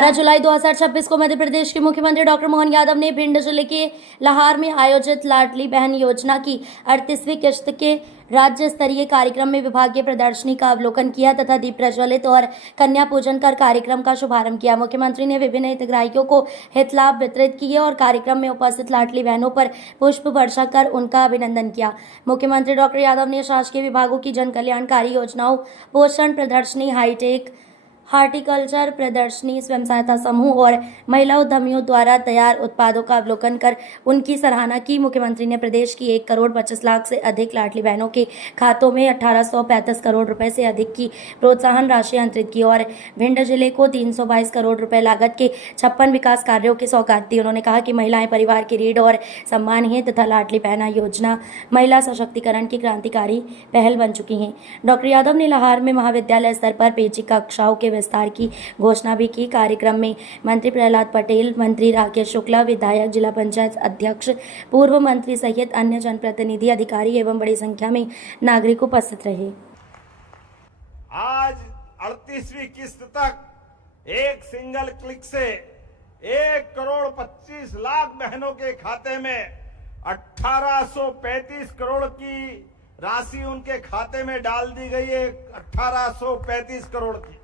12 जुलाई 2026 को मध्य प्रदेश के मुख्यमंत्री डॉक्टर मोहन यादव ने भिंड जिले के लाहार में आयोजित लाडली बहन योजना की 38वीं किश्त के राज्य स्तरीय कार्यक्रम में विभागीय प्रदर्शनी का अवलोकन किया तथा दीप प्रज्वलित और कन्या पूजन कर कार्यक्रम का शुभारंभ किया। मुख्यमंत्री ने विभिन्न हितग्राहियों को हित लाभ वितरित किए और कार्यक्रम में उपस्थित लाडली बहनों पर पुष्प वर्षा कर उनका अभिनंदन किया। मुख्यमंत्री डॉक्टर यादव ने शासकीय विभागों की जन कल्याणकारी योजनाओं, पोषण प्रदर्शनी, हाईटेक हार्टिकल्चर प्रदर्शनी, स्वयं सहायता समूह और महिला उद्यमियों द्वारा तैयार उत्पादों का अवलोकन कर उनकी सराहना की। मुख्यमंत्री ने प्रदेश की 1,25,00,000 से अधिक लाडली बहनों के खातों में 1835 करोड़ रुपए से अधिक की प्रोत्साहन राशि अंतरित की और भिंड जिले को 322 करोड़ रुपए लागत के 56 विकास कार्यों की सौगात दी। उन्होंने कहा कि महिलाएं परिवार की रीढ़ और सम्मान हैं तथा लाडली बहना योजना महिला सशक्तिकरण की क्रांतिकारी पहल बन चुकी है। डॉक्टर यादव ने लाहार में महाविद्यालय स्तर पर पेची कक्षाओं के विस्तार की घोषणा भी की। कार्यक्रम में मंत्री प्रहलाद पटेल, मंत्री राकेश शुक्ला, विधायक, जिला पंचायत अध्यक्ष, पूर्व मंत्री सहित अन्य जनप्रतिनिधि, अधिकारी एवं बड़ी संख्या में नागरिक उपस्थित रहे। आज 38वीं किस्त तक एक सिंगल क्लिक से 1,25,00,000 बहनों के खाते में 1835 करोड़ की राशि उनके खाते में डाल दी गई है। 1835 करोड़ की,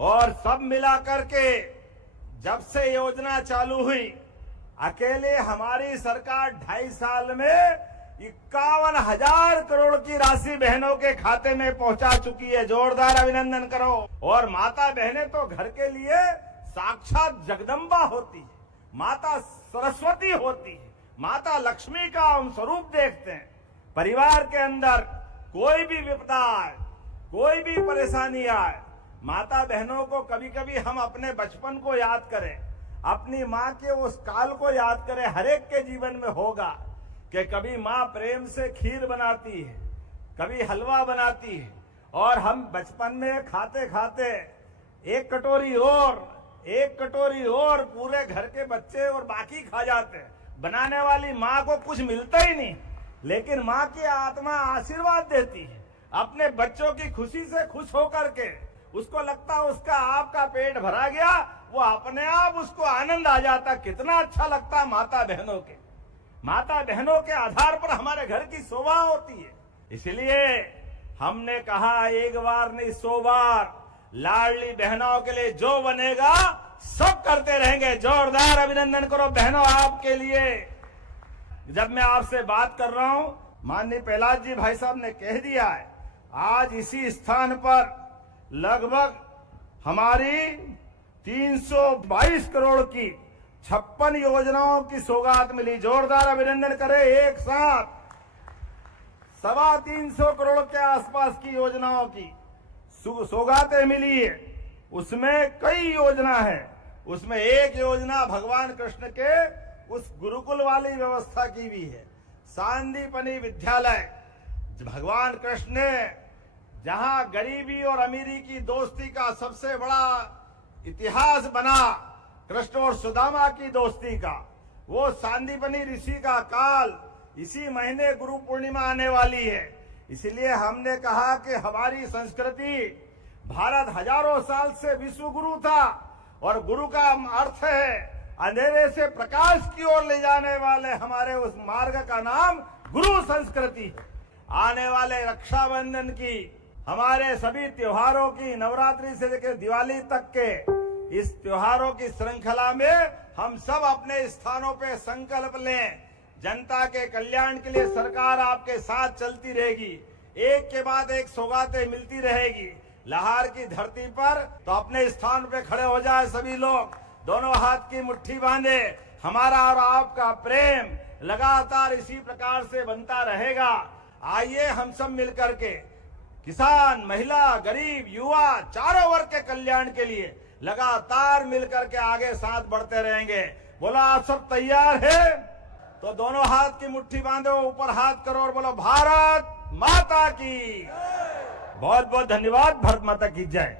और सब मिला करके जब से योजना चालू हुई, अकेले हमारी सरकार 2.5 साल में 51,000 करोड़ की राशि बहनों के खाते में पहुंचा चुकी है। जोरदार अभिनंदन करो। और माता बहनें तो घर के लिए साक्षात जगदम्बा होती है, माता सरस्वती होती है, माता लक्ष्मी का हम स्वरूप देखते हैं। परिवार के अंदर कोई भी विपदा आए, कोई भी परेशानी आए, माता बहनों को कभी कभी हम अपने बचपन को याद करें, अपनी माँ के उस काल को याद करें। हर एक के जीवन में होगा कि कभी माँ प्रेम से खीर बनाती है, कभी हलवा बनाती है, और हम बचपन में खाते खाते एक कटोरी और पूरे घर के बच्चे और बाकी खा जाते हैं। बनाने वाली माँ को कुछ मिलता ही नहीं, लेकिन माँ की आत्मा आशीर्वाद देती है अपने बच्चों की खुशी से खुश होकर के। उसको लगता उसका आपका पेट भरा गया, वो अपने आप उसको आनंद आ जाता। कितना अच्छा लगता माता बहनों के आधार पर हमारे घर की शोभा होती है। इसलिए हमने कहा एक बार नहीं 100 बार, लाडली बहनों के लिए जो बनेगा सब करते रहेंगे। जोरदार अभिनंदन करो बहनों आपके लिए। जब मैं आपसे बात कर रहा हूं, माननीय प्रहलाद जी भाई साहब ने कह दिया है, आज इसी स्थान पर लगभग हमारी 322 करोड़ की 56 योजनाओं की सौगात मिली। जोरदार अभिनंदन करें एक साथ। 325 करोड़ के आसपास की योजनाओं की सौगातें मिली है। उसमें कई योजना है। उसमें एक योजना भगवान कृष्ण के उस गुरुकुल वाली व्यवस्था की भी है। सांदीपनी विद्यालय, भगवान कृष्ण ने जहां गरीबी और अमीरी की दोस्ती का सबसे बड़ा इतिहास बना, कृष्ण और सुदामा की दोस्ती का, वो सांदीपनी ऋषि का काल इसी महीने गुरु पूर्णिमा आने वाली है। इसलिए हमने कहा कि हमारी संस्कृति, भारत हजारों साल से विश्व गुरु था, और गुरु का अर्थ है अंधेरे से प्रकाश की ओर ले जाने वाले। हमारे उस मार्ग का नाम गुरु संस्कृति है। आने वाले रक्षाबंधन की, हमारे सभी त्योहारों की, नवरात्रि से लेकर दिवाली तक के इस त्योहारों की श्रृंखला में हम सब अपने स्थानों पे संकल्प लें। जनता के कल्याण के लिए सरकार आपके साथ चलती रहेगी। एक के बाद एक सौगातें मिलती रहेगी। लाहार की धरती पर तो अपने स्थान पे खड़े हो जाए सभी लोग, दोनों हाथ की मुट्ठी बांधे। हमारा और आपका प्रेम लगातार इसी प्रकार से बनता रहेगा। आइए हम सब मिलकर के किसान, महिला, गरीब, युवा, चारों वर्ग के कल्याण के लिए लगातार मिलकर के आगे साथ बढ़ते रहेंगे। बोला आप सब तैयार है? तो दोनों हाथ की मुट्ठी बांधो, ऊपर हाथ करो और बोलो भारत माता की। बहुत बहुत धन्यवाद। भारत माता की जय।